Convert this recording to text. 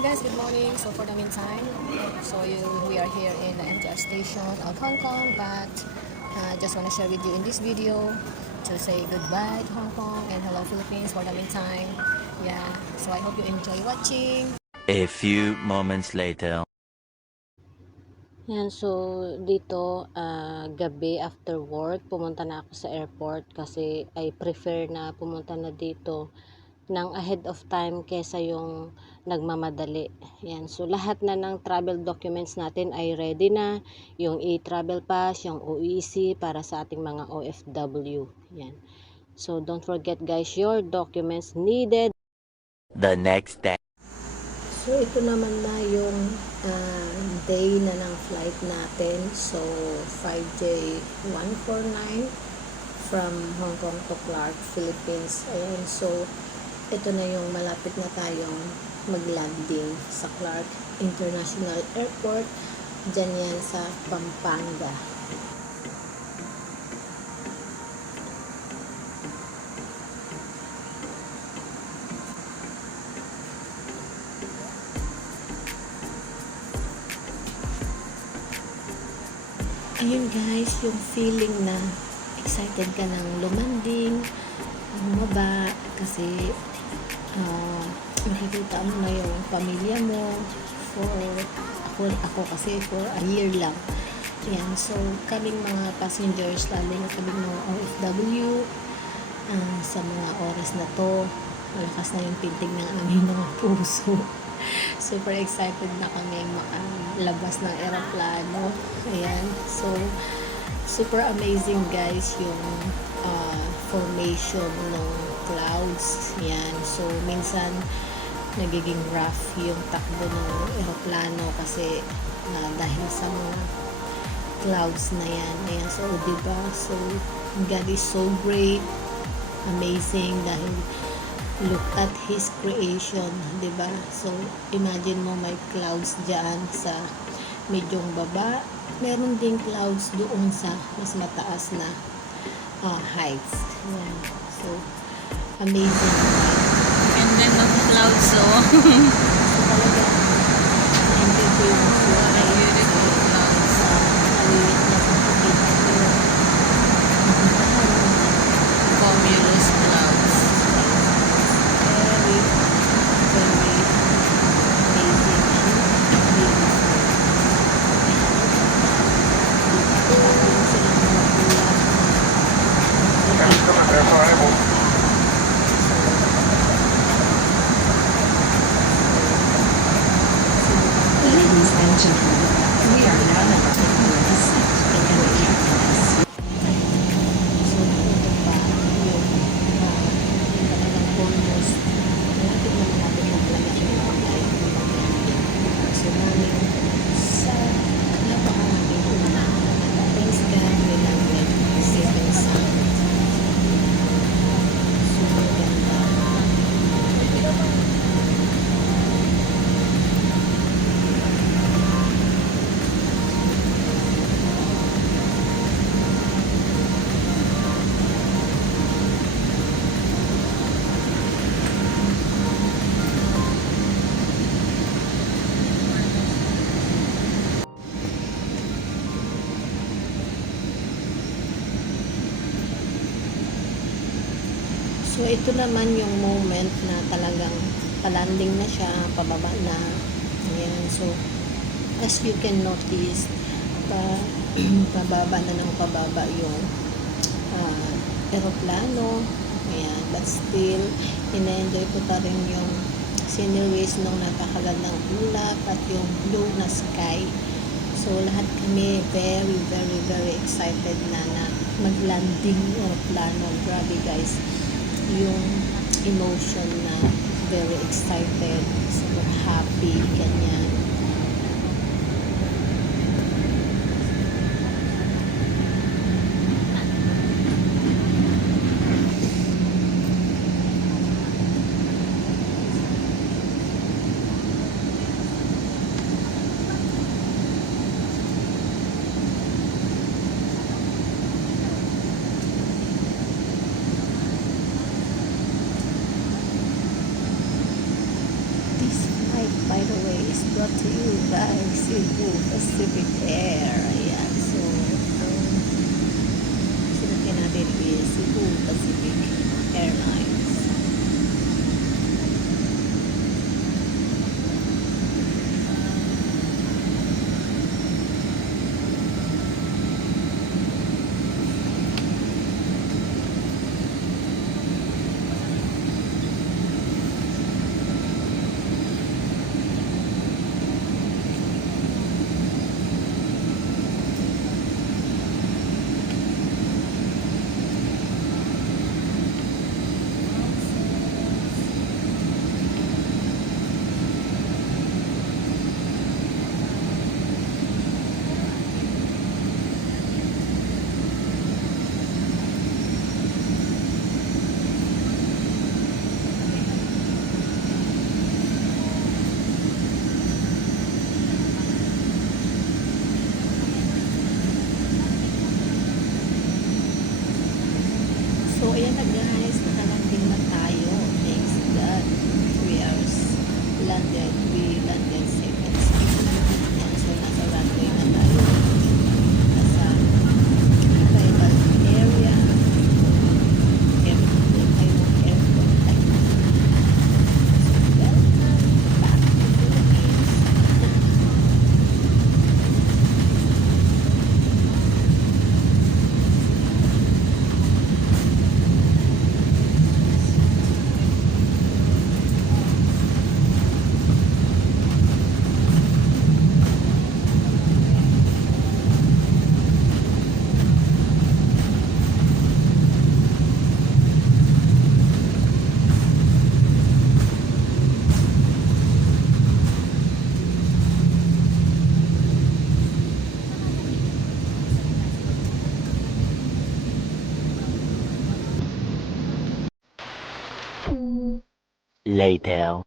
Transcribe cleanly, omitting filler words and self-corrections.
guys, good morning. So for the meantime, we are here in the MTR station of Hong Kong, but just want to share with you in this video to say goodbye to Hong Kong and hello Philippines for the meantime. Yeah, so I hope you enjoy watching. A few moments later. Yan, so dito gabi after work, pumunta na ako sa airport kasi I prefer na pumunta na dito ng ahead of time kesa yung nagmamadali. Yan, so lahat na ng travel documents natin ay ready na, yung e-travel pass, yung OEC para sa ating mga OFW. Yan. So don't forget guys, your documents needed. The next day. So ito naman na yung day na ng flight natin. So 5J149 from Hong Kong to Clark, Philippines. Ayan, so ito na yung malapit na tayong mag-landing sa Clark International Airport. Diyan yan sa Pampanga. Ayun guys, yung feeling na excited ka ng lumanding, bumaba, kasi nakikita mo na yung pamilya mo ako kasi for a year lang. Yan, so kaming mga passengers, lalo na kaming mga OFW, sa mga oras na to, malakas na yung tintig ng aming mga puso. Super excited na kami makalabas ng eroplano. Ayan, so super amazing guys yung formation ng clouds. Yan, so minsan nagiging rough yung takbo ng eroplano kasi dahil sa mga clouds na yan. Ayan, so diba, so God is so great, amazing, dahil look at His creation, diba? So imagine mo may clouds dyan sa medyong baba, meron ding clouds doon sa mas mataas na heights. Yan. So amazing. And then ng clouds, so So talaga na-enjoy ko yung flight. beautiful clouds. Maliit na pagkakita ko yung Cumulus clouds. very, very amazing and beautiful. Dito yung silang mga ulap na Ladies and gentlemen, we are now embarking on a descent in carefulness. So, ito pa yung talagang almost malapit na malapit na talaga yung mga flight ng mag-landing. So, namin sa napakarami na thanks God we landed safe and sound. Super ganda. So, ito naman yung moment na talagang palanding na siya, pababa na. Ayan. So, as you can notice, pababa na ng pababa yung eroplano. Ayan. But still, ina-enjoy ko pa rin yung sceneries ng napakagandang ulap at yung blue na sky. So, lahat kami very, very, very excited na mag-landing eroplano. Grabe guys, yung emotion na very excited, super happy, ganyan. This flight by the way, is brought to you by Cebu Pacific Air. Ayan, so, sinakyan natin is Cebu Pacific Airlines. So, ayan na guys, nakalanding na tayo. Thanks God. We landed safe and secure. Ayan, so nasa runway na tayo. Nasa arrival area. Airport tayo. Airport tayo. So, welcome back to Philippines. Later.